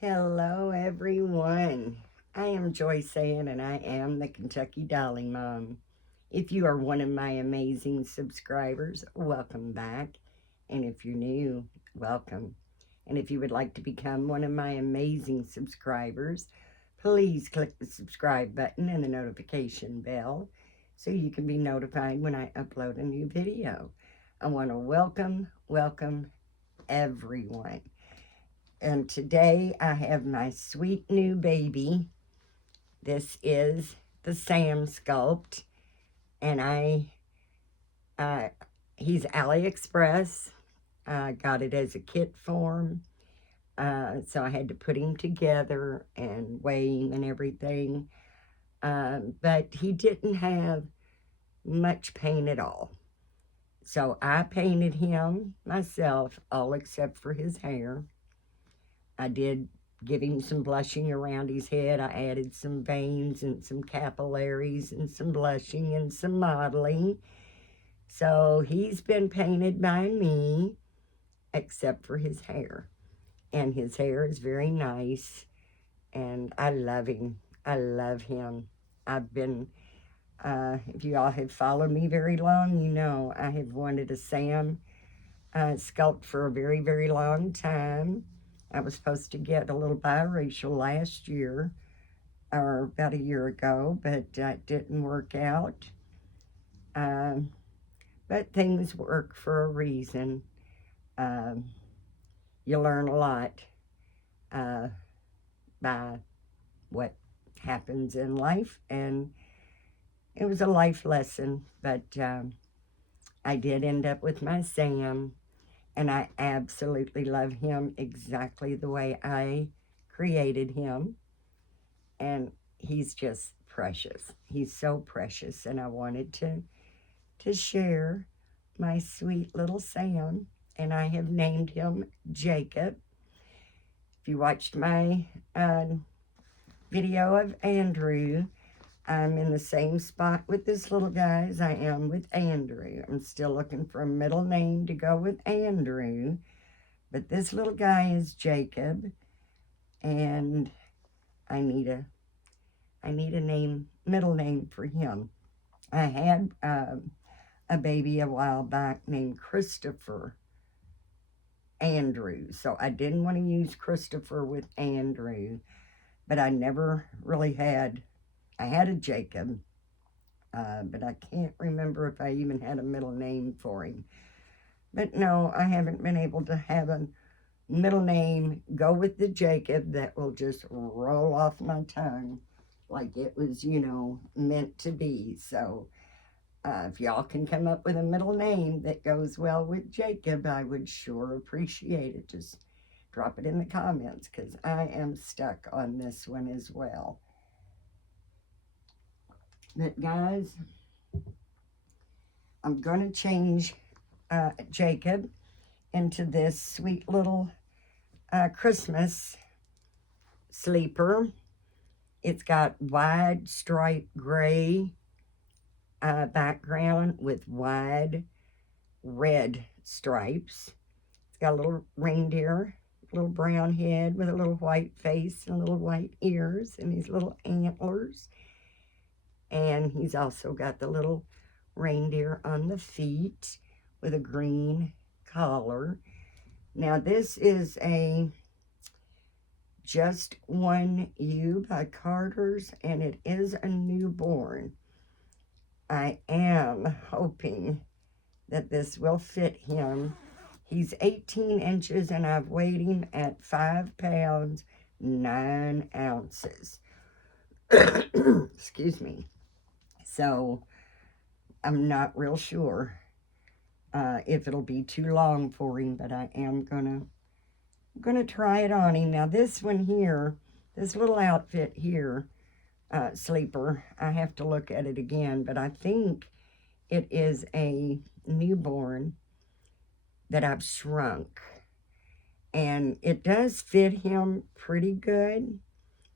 Hello, everyone. I am Joyce Ann, and I am the Kentucky Dolly Mom. If you are one of my amazing subscribers, welcome back. And if you're new, welcome. And if you would like to become one of my amazing subscribers, please click the subscribe button and the notification bell so you can be notified when I upload a new video. I want to welcome everyone. And today I have my sweet new baby. This is the Sam Sculpt, and uh, he's AliExpress. I got it as a kit form, so I had to put him together and weigh him and everything. But he didn't have much paint at all. So I painted him myself, all except for his hair. I did give him some blushing around his head. I added some veins and some capillaries and some blushing and some modeling. So he's been painted by me, except for his hair. And his hair is very nice, and I love him. I love him. I've been, if you all have followed me very long, you know I have wanted a Sam sculpt for a very, very long time. I was supposed to get a little biracial last year, or about a year ago, but it didn't work out. Um, but things work for a reason. Um, you learn a lot uh, by what happens in life, and it was a life lesson, but I did end up with my Sam, and I absolutely love him exactly the way I created him. And he's just precious. He's so precious, and I wanted to share my sweet little Sam, and I have named him Jacob. If you watched my video of Andrew, I'm in the same spot with this little guy as I am with Andrew. I'm still looking for a middle name to go with Andrew, but this little guy is Jacob, and I need a middle name for him. I had a baby a while back named Christopher Andrew, so I didn't want to use Christopher with Andrew, but I never really had. I had a Jacob, but I can't remember if I even had a middle name for him. But no, I haven't been able to have a middle name go with the Jacob that will just roll off my tongue like it was, meant to be. So if y'all can come up with a middle name that goes well with Jacob, I would sure appreciate it. Just drop it in the comments because I am stuck on this one as well. But guys, I'm going to change Jacob into this sweet little Christmas sleeper. It's got wide striped gray background with wide red stripes. It's got a little reindeer, a little brown head with a little white face and little white ears and these little antlers. And he's also got the little reindeer on the feet with a green collar. Now this is a Just One You by Carter's, and it is a newborn. I am hoping that this will fit him. He's 18 inches, and I've weighed him at 5 pounds, 9 ounces. Excuse me. So I'm not real sure if it'll be too long for him, but I am gonna try it on him. Now this one here, this little outfit here, sleeper, I have to look at it again, but I think it is a newborn that I've shrunk, and it does fit him pretty good.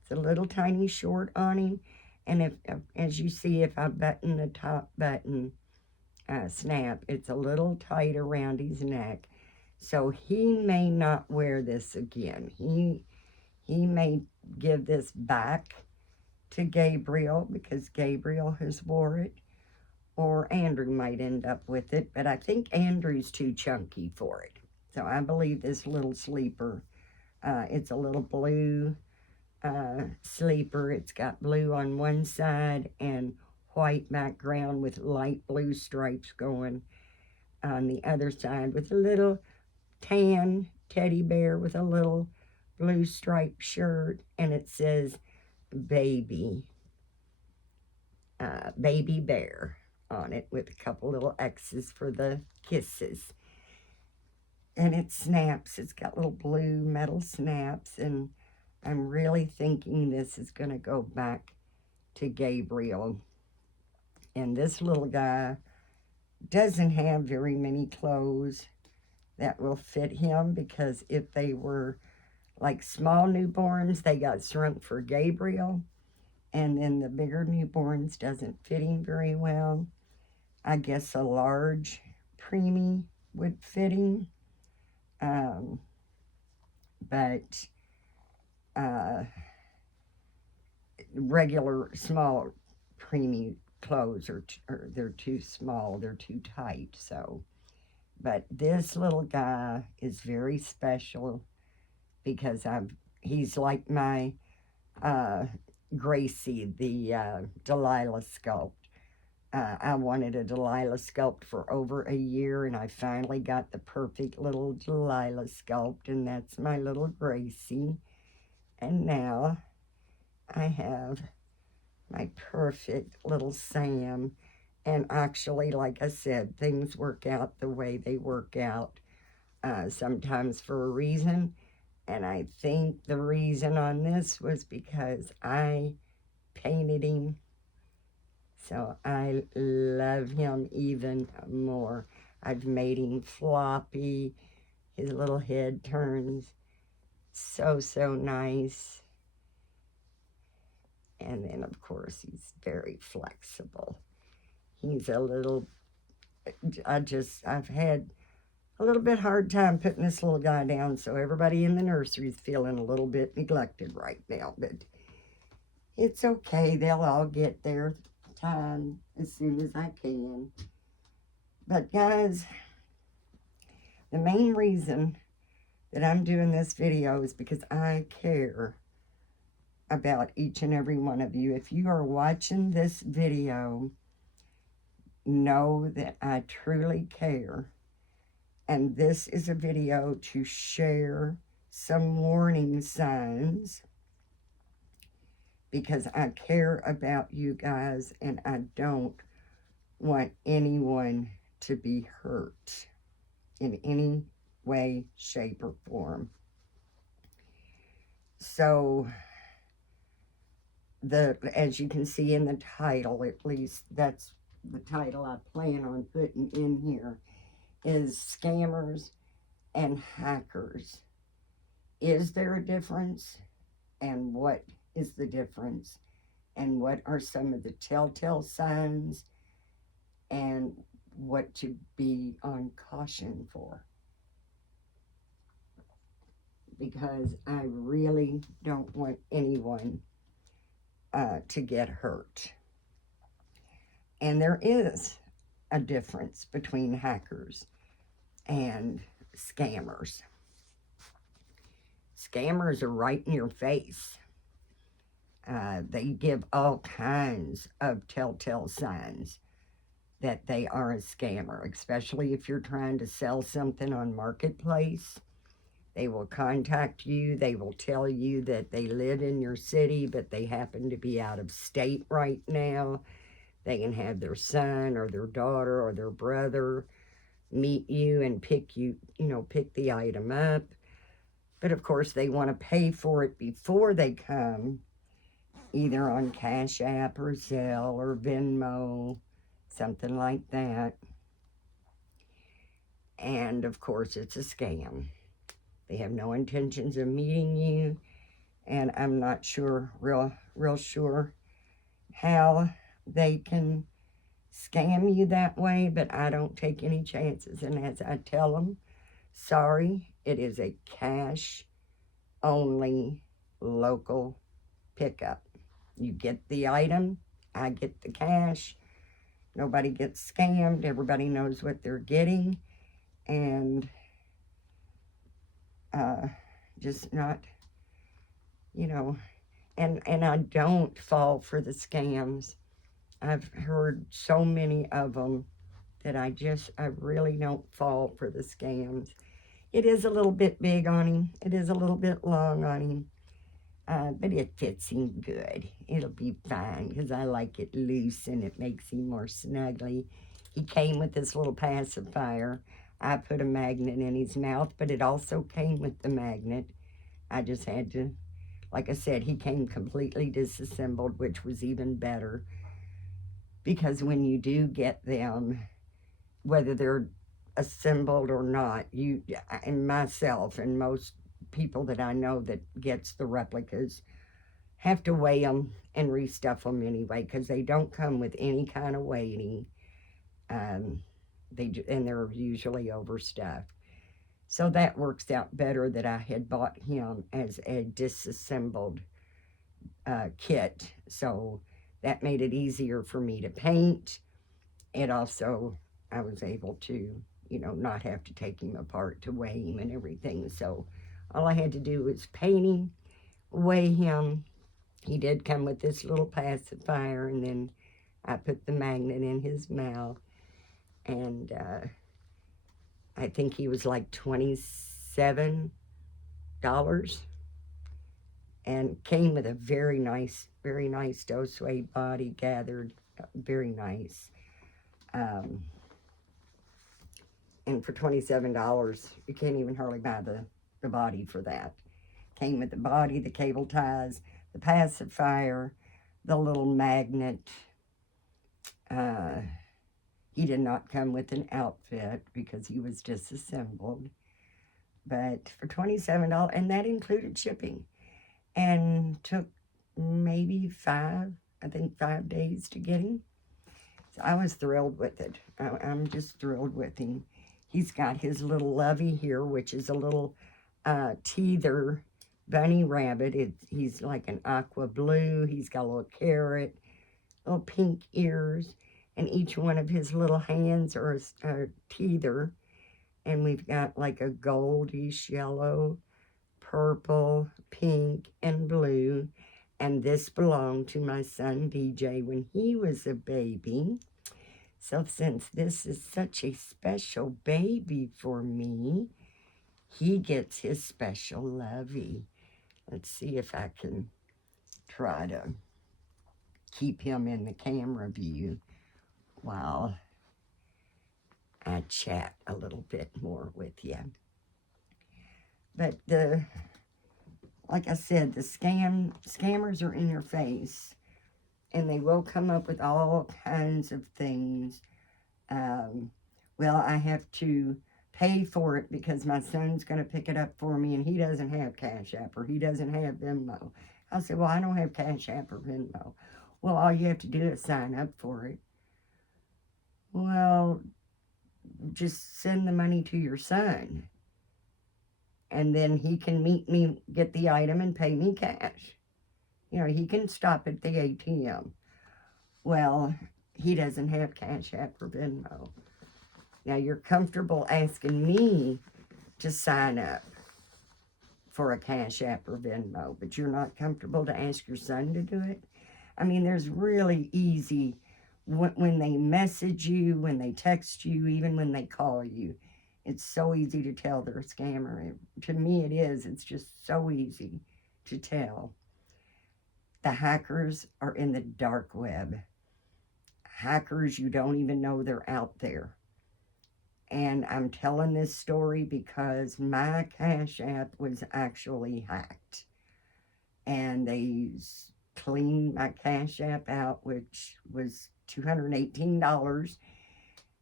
It's a little tiny short on him, and if as you see, if I button the top button snap, it's a little tight around his neck, so he may not wear this again. he may give this back to Gabriel because Gabriel has wore it, or Andrew might end up with it, but I think Andrew's too chunky for it. So I believe this little sleeper, it's a little blue sleeper. It's got blue on one side and white background with light blue stripes going on the other side, with a little tan teddy bear with a little blue striped shirt, and it says baby baby bear on it with a couple little X's for the kisses. And it snaps. It's got little blue metal snaps, and I'm really thinking this is going to go back to Gabriel. And this little guy doesn't have very many clothes that will fit him, because if they were like small newborns, they got shrunk for Gabriel, and then the bigger newborns doesn't fit him very well. I guess a large preemie would fit him, but regular small preemie clothes are they're too small, they're too tight. So, but this little guy is very special because he's like my Gracie, the Delilah sculpt. I wanted a Delilah sculpt for over a year, and I finally got the perfect little Delilah sculpt, and that's my little Gracie. And now I have my perfect little Sam. And actually, like I said, things work out the way they work out, sometimes for a reason. And I think the reason on this was because I painted him. So I love him even more. I've made him floppy. His little head turns so nice. And then, of course, he's very flexible. He's a little, I've had a little bit hard time putting this little guy down, so everybody in the nursery is feeling a little bit neglected right now, but it's okay. They'll all get their time as soon as I can. But guys, the main reason that I'm doing this video is because I care about each and every one of you. If you are watching this video, know that I truly care. And this is a video to share some warning signs, because I care about you guys and I don't want anyone to be hurt in any way, shape, or form. So, as you can see in the title, at least that's the title I plan on putting in here, is scammers and hackers. Is there a difference? And what is the difference? And what are some of the telltale signs? And what to be on caution for? Because I really don't want anyone to get hurt. And there is a difference between hackers and scammers. Scammers are right in your face. They give all kinds of telltale signs that they are a scammer, especially if you're trying to sell something on Marketplace. They will contact you. They will tell you that they live in your city, but they happen to be out of state right now. They can have their son or their daughter or their brother meet you and pick the item up. But of course, they want to pay for it before they come, either on Cash App or Zelle or Venmo, something like that. And of course, it's a scam. They have no intentions of meeting you, and I'm not real sure how they can scam you that way, but I don't take any chances. And as I tell them, sorry, it is a cash only local pickup. You get the item, I get the cash. Nobody gets scammed. Everybody knows what they're getting. And just not, you know, and I don't fall for the scams. I've heard so many of them that I really don't fall for the scams. It is a little bit big on him. It is a little bit long on him. But it fits him good. It'll be fine because I like it loose and it makes him more snuggly. He came with this little pacifier. I put a magnet in his mouth, but it also came with the magnet. I just had to, like I said, he came completely disassembled, which was even better. Because when you do get them, whether they're assembled or not, you and myself and most people that I know that gets the replicas have to weigh them and restuff them anyway because they don't come with any kind of weighting. And they're usually overstuffed. So that works out better that I had bought him as a disassembled kit. So that made it easier for me to paint. It also, I was able to, not have to take him apart to weigh him and everything. So all I had to do was paint him, weigh him. He did come with this little pacifier, and then I put the magnet in his mouth. And I think he was like $27 and came with a very nice doe suede body gathered, very nice. And for $27, you can't even hardly buy the body for that. Came with the body, the cable ties, the pacifier, the little magnet. He did not come with an outfit because he was disassembled. But for $27, and that included shipping. And took maybe 5 days to get him. So I was thrilled with it. I'm just thrilled with him. He's got his little lovey here, which is a little teether bunny rabbit. He's like an aqua blue. He's got a little carrot, little pink ears, and each one of his little hands are a teether. And we've got like a goldish yellow, purple, pink, and blue. And this belonged to my son DJ when he was a baby. So since this is such a special baby for me, he gets his special lovey. Let's see if I can try to keep him in the camera view while I chat a little bit more with you. But like I said, the scammers are in your face, and they will come up with all kinds of things. Well, I have to pay for it because my son's going to pick it up for me, and he doesn't have Cash App or he doesn't have Venmo. I said, well, I don't have Cash App or Venmo. Well, all you have to do is sign up for it. Well, just send the money to your son, and then he can meet me, get the item, and pay me cash. He can stop at the ATM. Well, he doesn't have Cash App or Venmo. Now, you're comfortable asking me to sign up for a Cash App or Venmo, but you're not comfortable to ask your son to do it? I mean, there's really easy, when they message you, when they text you, even when they call you, it's so easy to tell they're a scammer. To me, it is. It's just so easy to tell. The hackers are in the dark web. Hackers, you don't even know they're out there. And I'm telling this story because my Cash App was actually hacked. And they cleaned my Cash App out, which was $218.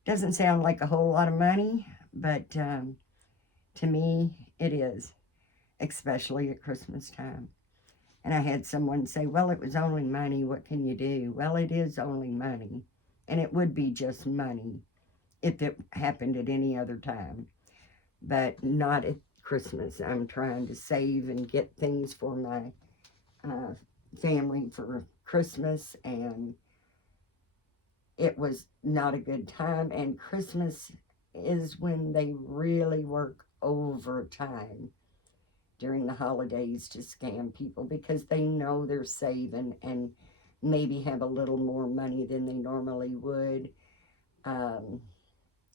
Doesn't sound like a whole lot of money, but to me, it is, especially at Christmas time. And I had someone say, well, it was only money. What can you do? Well, it is only money. And it would be just money if it happened at any other time. But not at Christmas. I'm trying to save and get things for my uh, family for Christmas, and it was not a good time. And Christmas is when they really work overtime during the holidays to scam people because they know they're saving and maybe have a little more money than they normally would. Um,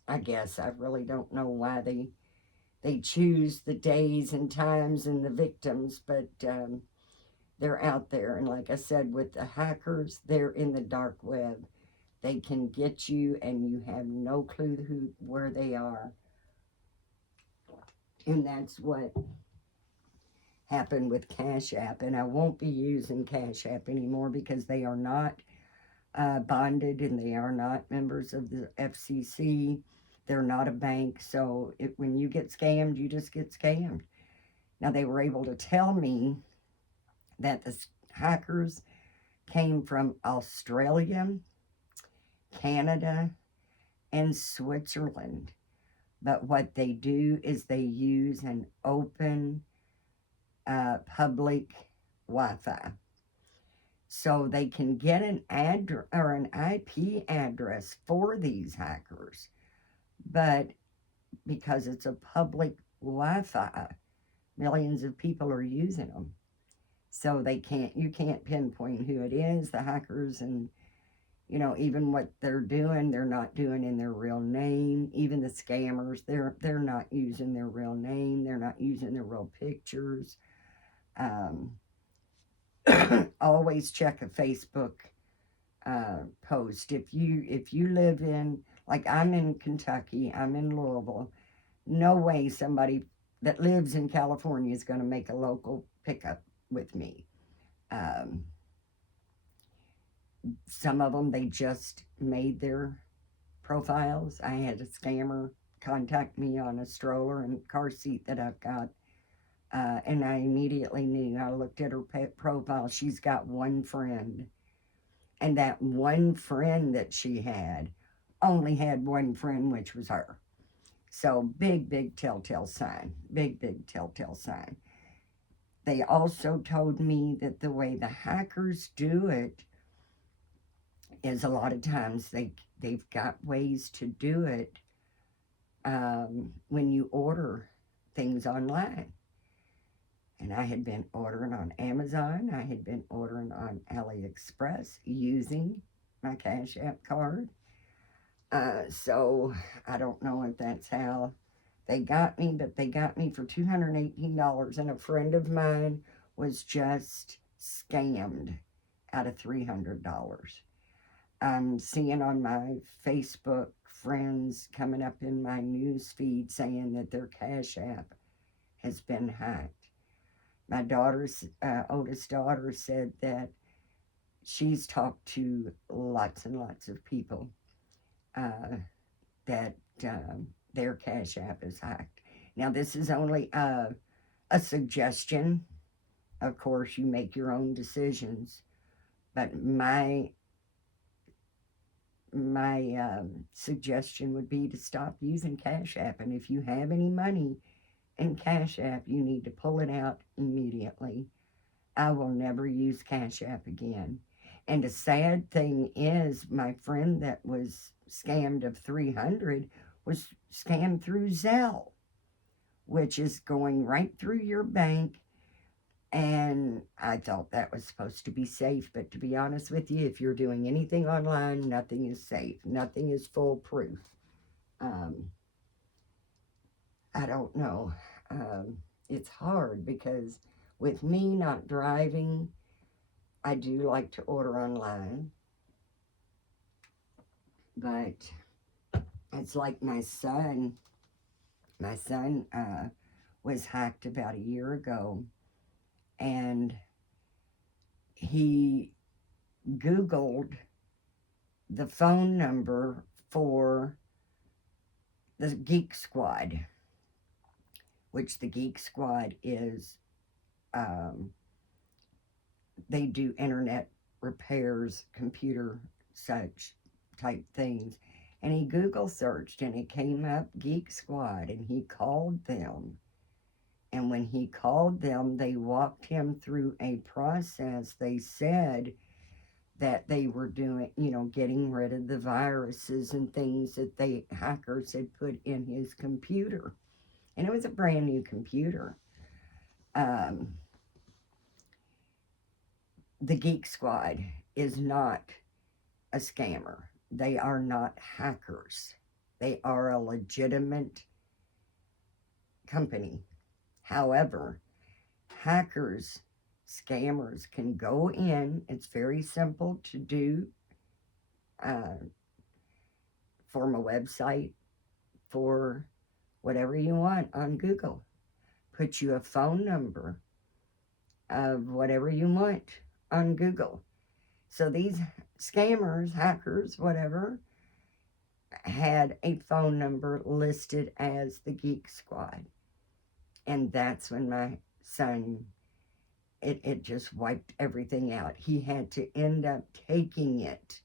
I guess I really don't know why they choose the days and times and the victims, but they're out there. And like I said, with the hackers, they're in the dark web. They can get you, and you have no clue where they are. And that's what happened with Cash App. And I won't be using Cash App anymore because they are not bonded and they are not members of the FCC. They're not a bank. So when you get scammed, you just get scammed. Now, they were able to tell me that the hackers came from Australia, Canada, and Switzerland. But what they do is they use an open public Wi-Fi. So they can get an address or an IP address for these hackers. But because it's a public Wi-Fi, millions of people are using them. So you can't pinpoint who it is, the hackers, and even what they're not doing in their real name. Even the scammers, they're not using their real name. They're not using their real pictures. Um, always check a Facebook post. If you live in, like, I'm in Kentucky, I'm in Louisville. No way somebody that lives in California is going to make a local pickup with me. Um, some of them, they just made their profiles. I had a scammer contact me on a stroller and car seat that I've got. And I immediately knew. I looked at her profile. She's got one friend. And that one friend that she had only had one friend, which was her. So big, big telltale sign. Big, big telltale sign. They also told me that the way the hackers do it is a lot of times they've got ways to do it when you order things online. And I had been ordering on Amazon. I had been ordering on AliExpress using my Cash App card. So I don't know if that's how they got me, but they got me for $218. And a friend of mine was just scammed out of $300. I'm seeing on my Facebook friends coming up in my news feed saying that their Cash App has been hacked. My oldest daughter said that she's talked to lots and lots of people that their Cash App is hacked. Now, this is only a suggestion. Of course, you make your own decisions. But my suggestion would be to stop using Cash App. And if you have any money in Cash App, you need to pull it out immediately. I will never use Cash App again. And the sad thing is, my friend that was scammed of $300 was scammed through Zelle, which is going right through your bank. And I thought that was supposed to be safe, but to be honest with you, if you're doing anything online, nothing is safe. Nothing is foolproof. I don't know. It's hard because with me not driving, I do like to order online. But it's like my son was hacked about a year ago, and he Googled the phone number for the Geek Squad, which the Geek Squad is, they do internet repairs, computer such type things. And he Google searched and it came up Geek Squad, and he called them And when he called them, they walked him through a process. They said that they were doing, getting rid of the viruses and things that the hackers had put in his computer. And it was a brand new computer. The Geek Squad is not a scammer. They are not hackers. They are a legitimate company. However, hackers, scammers can go in. It's very simple to do. Form a website for whatever you want on Google. Put you a phone number of whatever you want on Google. So these scammers, hackers, whatever, had a phone number listed as the Geek Squad. And that's when my son, it just wiped everything out. He had to end up taking it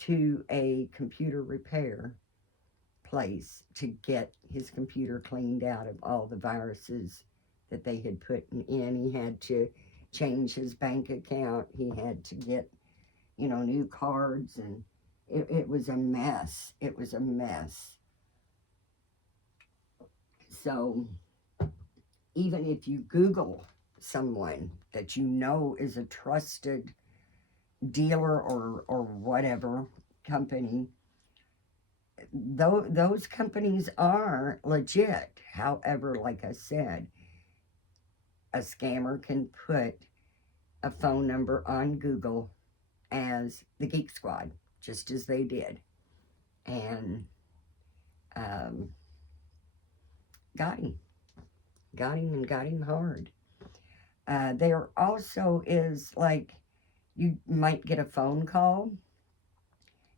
to a computer repair place to get his computer cleaned out of all the viruses that they had put in. He had to change his bank account. He had to get, new cards, and it was a mess. It was a mess. So even if you Google someone that you know is a trusted dealer or whatever company, those companies are legit. However, like I said, a scammer can put a phone number on Google as the Geek Squad, just as they did, and got him hard. There also is, like, you might get a phone call,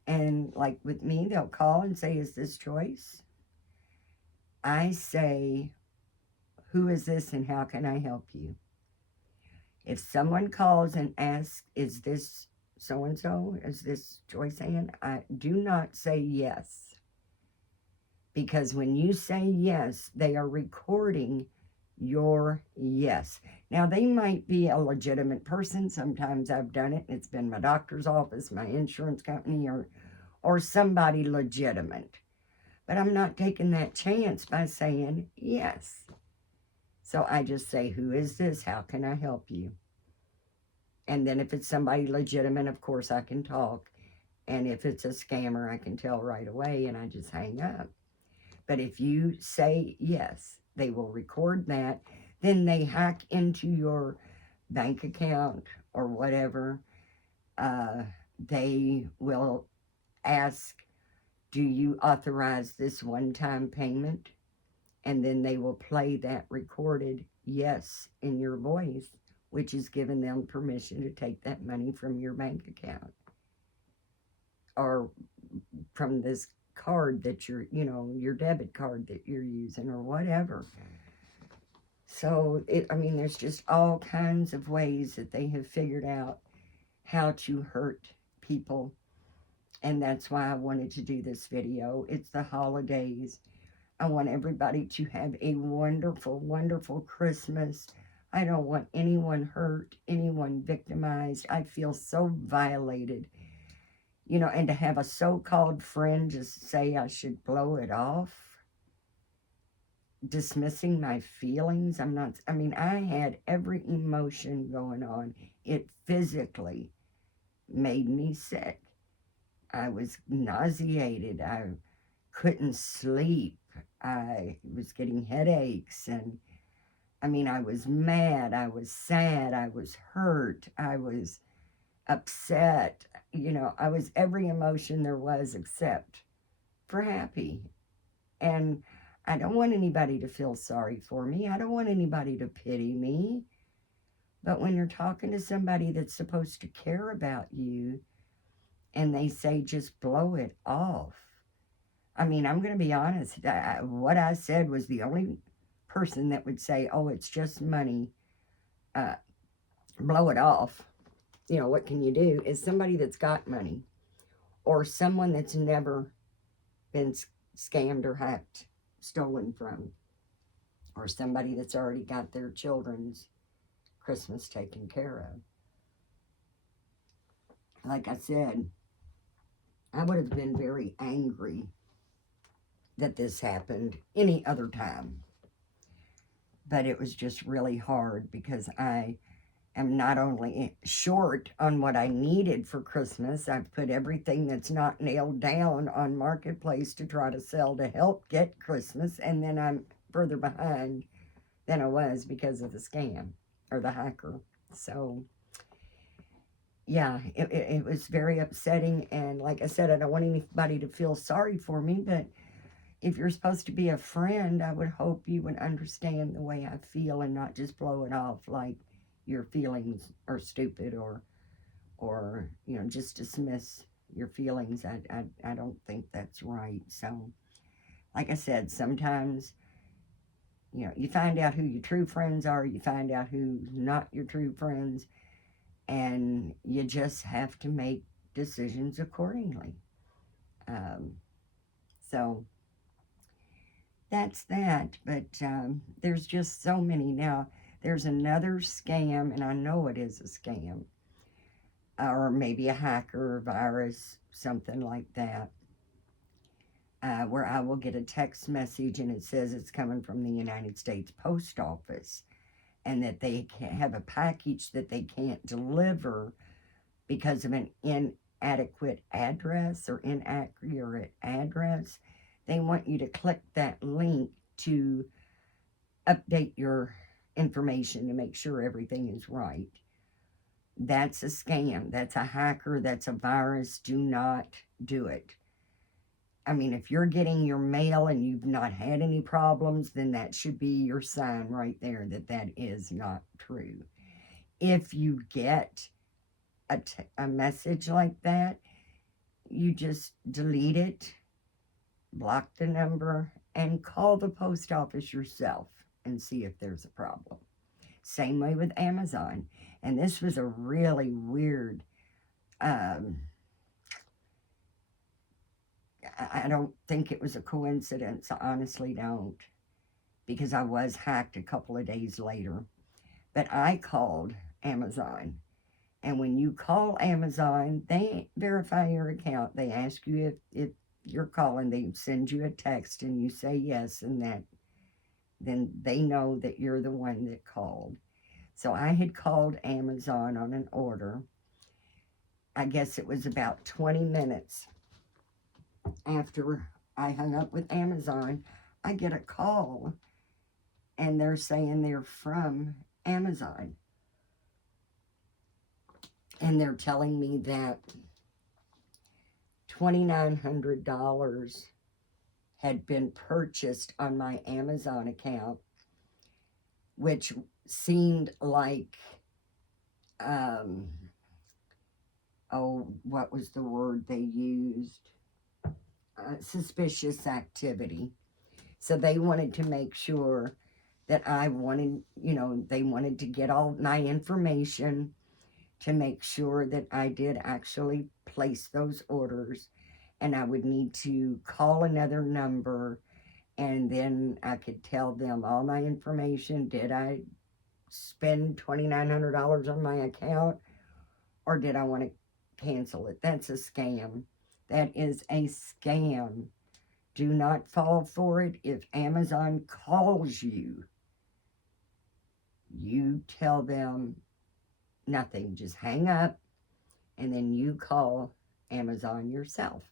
and like with me, they'll call and say, is this Joyce? I say, who is this and how can I help you? If someone calls and asks, is this so-and-so? Is this Joyce Ann? I do not say yes. Because when you say yes, they are recording your yes. Now, they might be a legitimate person. Sometimes I've done it. It's been my doctor's office, my insurance company, or somebody legitimate. But I'm not taking that chance by saying yes. So I just say, who is this? How can I help you? And then if it's somebody legitimate, of course, I can talk. And if it's a scammer, I can tell right away, and I just hang up. But if you say yes, they will record that. Then they hack into your bank account or whatever. They will ask, do you authorize this one-time payment? And then they will play that recorded yes in your voice, which is giving them permission to take that money from your bank account or from this card that you're, your debit card that you're using or whatever. So, there's just all kinds of ways that they have figured out how to hurt people. And that's why I wanted to do this video. It's the holidays. I want everybody to have a wonderful, wonderful Christmas. I don't want anyone hurt, anyone victimized. I feel so violated. And to have a so-called friend just say I should blow it off, dismissing my feelings. I had every emotion going on. It physically made me sick. I was nauseated. I couldn't sleep. I was getting headaches, and I was mad. I was sad. I was hurt. I was upset. I was every emotion there was except for happy. And I don't want anybody to feel sorry for me. I don't want anybody to pity me. But when you're talking to somebody that's supposed to care about you and they say just blow it off, I'm going to be honest. What I said was the only person that would say, oh, it's just money, blow it off. What can you do? Is somebody that's got money or someone that's never been scammed or hacked, stolen from. or somebody that's already got their children's Christmas taken care of. Like I said, I would have been very angry that this happened any other time. But it was just really hard because I am not only short on what I needed for Christmas, I've put everything that's not nailed down on Marketplace to try to sell to help get Christmas, and then I'm further behind than I was because of the scam or the hacker. So, yeah, it was very upsetting. And like I said, I don't want anybody to feel sorry for me, but if you're supposed to be a friend, I would hope you would understand the way I feel and not just blow it off like your feelings are stupid or just dismiss your feelings. I don't think that's right. So, like I said, sometimes, you find out who your true friends are, you find out who's not your true friends, and you just have to make decisions accordingly. So, that's that. But there's just so many. Now, there's another scam, and I know it is a scam, or maybe a hacker or virus, something like that, where I will get a text message and it says it's coming from the United States Post Office and that they have a package that they can't deliver because of an inadequate address or inaccurate address. They want you to click that link to update your information to make sure everything is right. That's a scam. That's a hacker. That's a virus. Do not do it. I mean, if you're getting your mail and you've not had any problems, then that should be your sign right there that that is not true. If you get a message like that, you just delete it, block the number, and call the post office yourself and see if there's a problem. Same way with Amazon. And this was a really weird, I don't think it was a coincidence. I honestly don't, because I was hacked a couple of days later. But I called Amazon. And when you call Amazon, they verify your account. They ask you if you're calling. They send you a text and you say yes, and then they know that you're the one that called. So I had called Amazon on an order. I guess it was about 20 minutes after I hung up with Amazon, I get a call and they're saying they're from Amazon. And they're telling me that $2,900 had been purchased on my Amazon account, which seemed like, what was the word they used? Suspicious activity. So they wanted to make sure that they wanted to get all my information to make sure that I did actually place those orders, and I would need to call another number, and then I could tell them all my information. Did I spend $2,900 on my account, or did I want to cancel it? That's a scam. That is a scam. Do not fall for it. If Amazon calls you, you tell them nothing. Just hang up, and then you call Amazon yourself.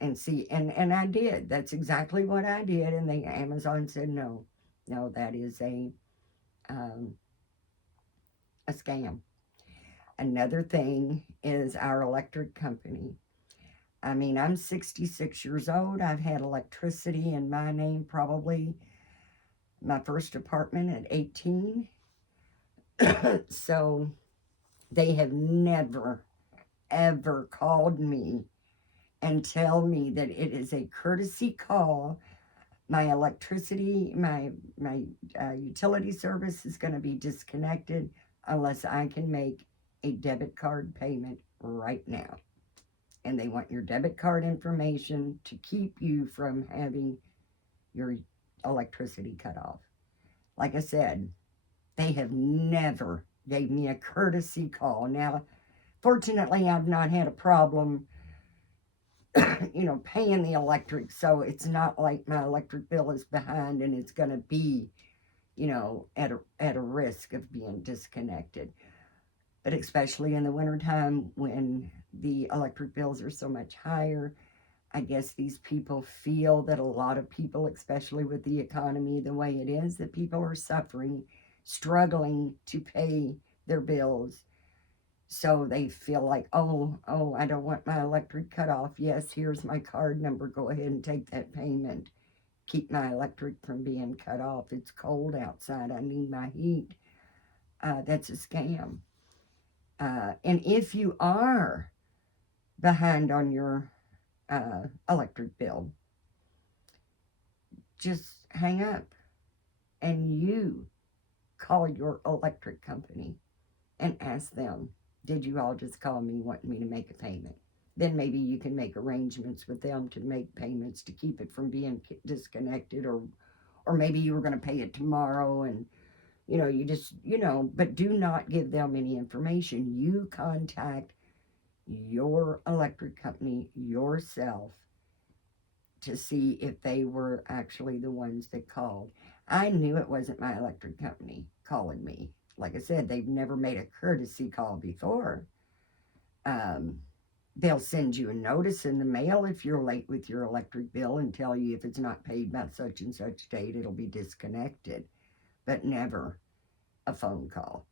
And see, and I did. That's exactly what I did. And Amazon said, no, that is a scam. Another thing is our electric company. I mean, I'm 66 years old. I've had electricity in my name probably my first apartment at 18. So they have never, ever called me and tell me that it is a courtesy call. My electricity, my utility service is going to be disconnected unless I can make a debit card payment right now. And they want your debit card information to keep you from having your electricity cut off. Like I said, they have never gave me a courtesy call. Now, fortunately, I've not had a problem, paying the electric, so it's not like my electric bill is behind and it's going to be, at a risk of being disconnected. But especially in the wintertime when the electric bills are so much higher, I guess these people feel that a lot of people, especially with the economy the way it is, that people are suffering, struggling to pay their bills. So they feel like, oh, I don't want my electric cut off. Yes, here's my card number. Go ahead and take that payment. Keep my electric from being cut off. It's cold outside. I need my heat. That's a scam. And if you are behind on your electric bill, just hang up and you call your electric company and ask them, did you all just call me wanting me to make a payment? Then maybe you can make arrangements with them to make payments to keep it from being disconnected, or maybe you were going to pay it tomorrow and you just but do not give them any information. You contact your electric company yourself to see if they were actually the ones that called. I knew it wasn't my electric company calling me. Like I said, they've never made a courtesy call before. They'll send you a notice in the mail if you're late with your electric bill and tell you if it's not paid by such and such date, it'll be disconnected. But never a phone call.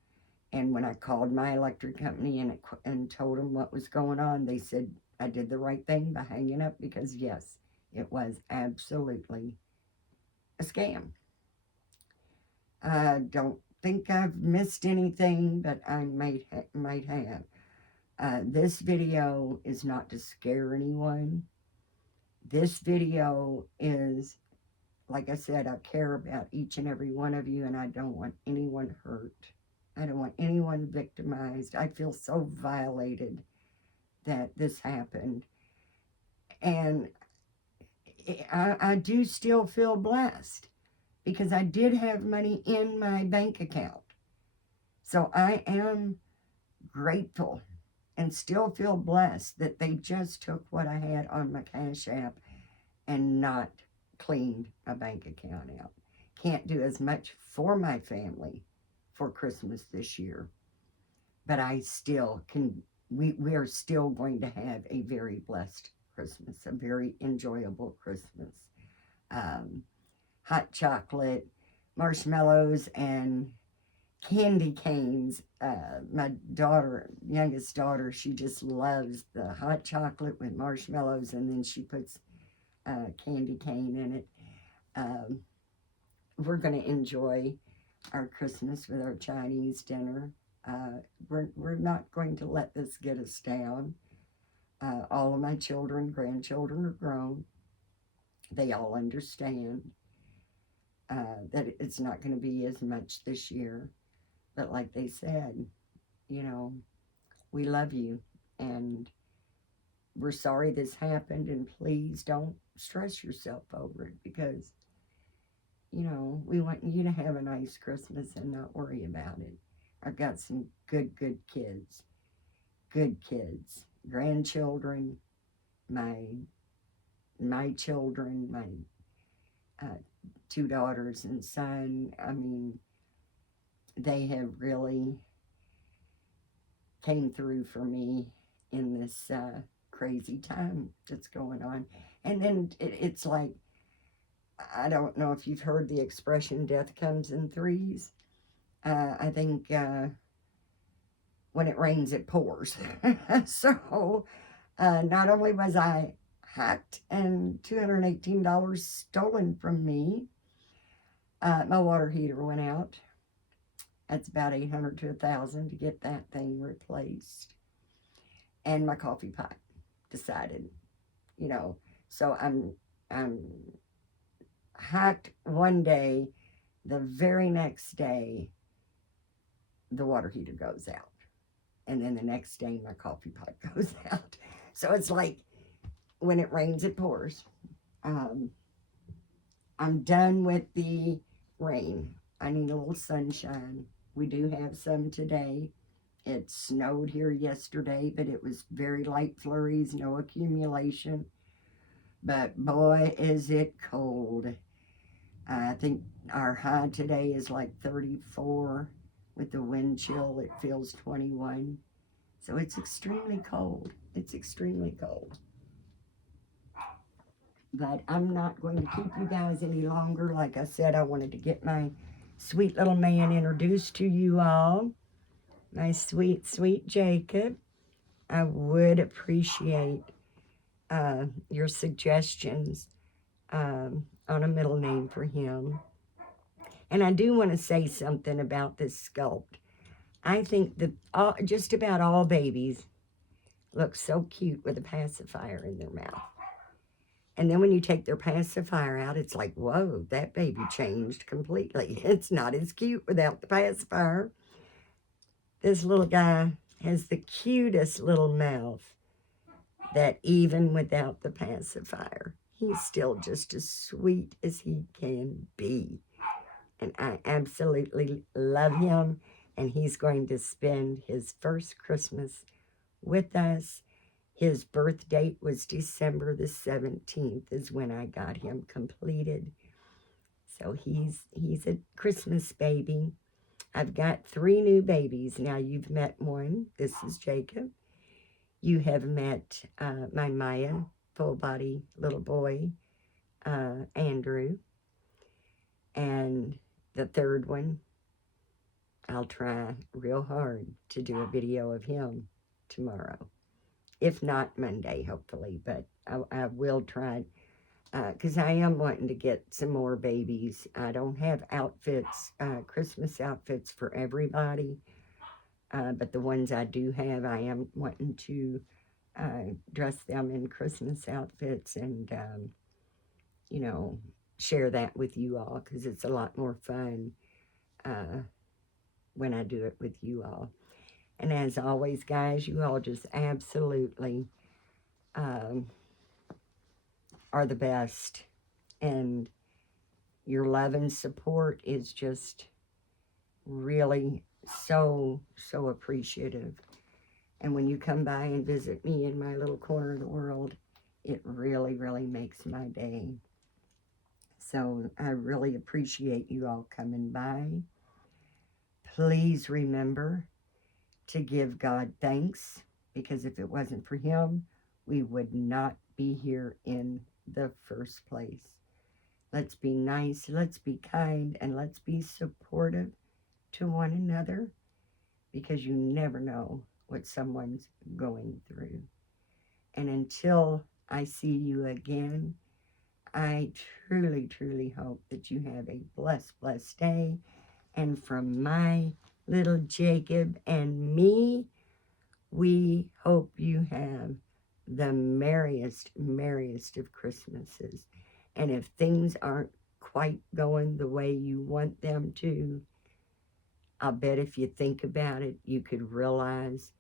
And when I called my electric company and told them what was going on, they said I did the right thing by hanging up, because yes, it was absolutely a scam. I don't think I've missed anything, but I might have. This video is not to scare anyone. This video is, like I said, I care about each and every one of you, and I don't want anyone hurt. I don't want anyone victimized. I feel so violated that this happened. And I do still feel blessed because I did have money in my bank account. So I am grateful and still feel blessed that they just took what I had on my Cash App and not cleaned my bank account out. Can't do as much for my family for Christmas this year, but I still can. We are still going to have a very blessed Christmas, a very enjoyable Christmas. Hot chocolate, marshmallows, and candy canes. My youngest daughter, she just loves the hot chocolate with marshmallows, and then she puts candy cane in it. We're going to enjoy our Christmas with our Chinese dinner. We're not going to let this get us down. All of my grandchildren are grown. They all understand that it's not going to be as much this year. But like they said, we love you, and we're sorry this happened, and please don't stress yourself over it, because we want you to have a nice Christmas and not worry about it. I've got some good kids, grandchildren, my children, my 2 daughters and son. I mean, they have really came through for me in this crazy time that's going on. And then it's like, I don't know if you've heard the expression, death comes in threes. I think when it rains, it pours. So not only was I hacked and $218 stolen from me, my water heater went out. That's about $800 to $1,000 to get that thing replaced. And my coffee pot decided, so I'm hacked one day. The very next day, the water heater goes out. And then the next day, my coffee pot goes out. So it's like, when it rains, it pours. I'm done with the rain. I need a little sunshine. We do have some today. It snowed here yesterday, but it was very light flurries, no accumulation. But boy, is it cold. I think our high today is like 34. With the wind chill, it feels 21. So it's extremely cold. It's extremely cold. But I'm not going to keep you guys any longer. Like I said, I wanted to get my sweet little man introduced to you all. My sweet, sweet Jacob. I would appreciate your suggestions on a middle name for him. And I do want to say something about this sculpt. I think that just about all babies look so cute with a pacifier in their mouth. And then when you take their pacifier out, it's like, whoa, that baby changed completely. It's not as cute without the pacifier. This little guy has the cutest little mouth that even without the pacifier, he's still just as sweet as he can be. And I absolutely love him. And he's going to spend his first Christmas with us. His birth date was December the 17th is when I got him completed. So he's a Christmas baby. I've got 3 new babies. Now you've met one. This is Jacob. You have met my Maya, full body little boy, Andrew. And the third one, I'll try real hard to do a video of him tomorrow. If not Monday, hopefully, but I will try, because I am wanting to get some more babies. I don't have outfits, Christmas outfits for everybody, but the ones I do have, I am wanting to dress them in Christmas outfits and, you know, share that with you all, because it's a lot more fun when I do it with you all. And as always, guys, you all just absolutely are the best. And your love and support is just really so, so appreciative. And when you come by and visit me in my little corner of the world, it really, really makes my day. So I really appreciate you all coming by. Please remember to give God thanks, because if it wasn't for him, we would not be here in the first place. Let's be nice, let's be kind, and let's be supportive to one another, because you never know what someone's going through. And until I see you again, I truly, truly hope that you have a blessed, blessed day. And from my little Jacob and me, we hope you have the merriest, merriest of Christmases. And if things aren't quite going the way you want them to, I'll bet if you think about it, you could realize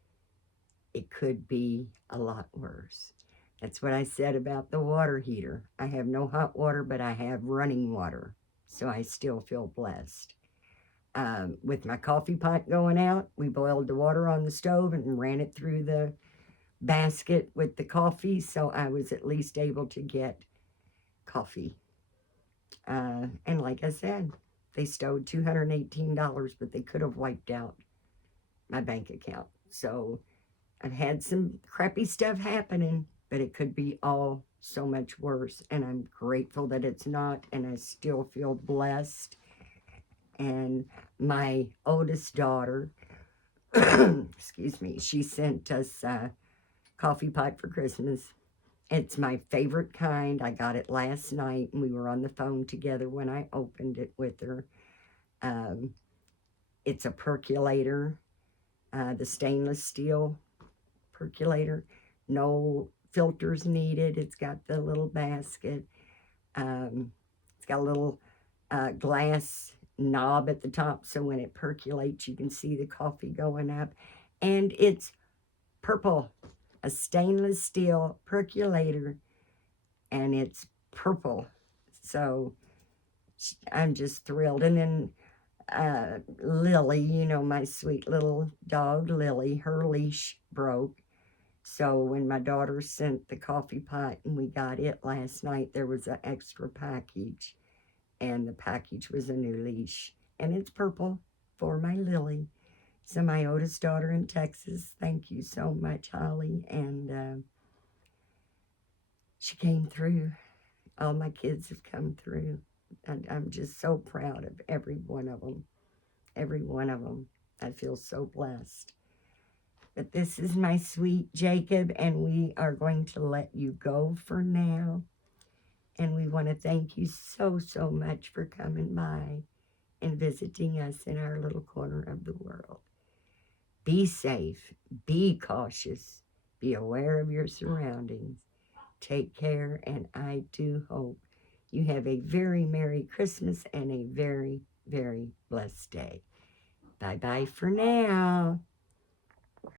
it could be a lot worse. That's what I said about the water heater. I have no hot water, but I have running water, so I still feel blessed. With my coffee pot going out, we boiled the water on the stove and ran it through the basket with the coffee, so I was at least able to get coffee. And like I said, they stowed $218, but they could have wiped out my bank account. So I've had some crappy stuff happening, but it could be all so much worse. And I'm grateful that it's not, and I still feel blessed. And my oldest daughter, excuse me, she sent us a coffee pot for Christmas. It's my favorite kind. I got it last night, and we were on the phone together when I opened it with her. It's a percolator, the stainless steel percolator. No filters needed. It's got the little basket. It's got a little glass knob at the top, so when it percolates, you can see the coffee going up. And it's purple, a stainless steel percolator, and it's purple. So I'm just thrilled. And then Lily, you know, my sweet little dog Lily, her leash broke. So when my daughter sent the coffee pot and we got it last night, there was an extra package, and the package was a new leash, and it's purple for my Lily. So my oldest daughter in Texas, thank you so much, Holly, and she came through. All my kids have come through. I'm just so proud of every one of them. Every one of them. I feel so blessed. But this is my sweet Jacob, and we are going to let you go for now. And we want to thank you so, so much for coming by and visiting us in our little corner of the world. Be safe, be cautious, be aware of your surroundings. Take care, and I do hope you have a very Merry Christmas and a very, very blessed day. Bye-bye for now.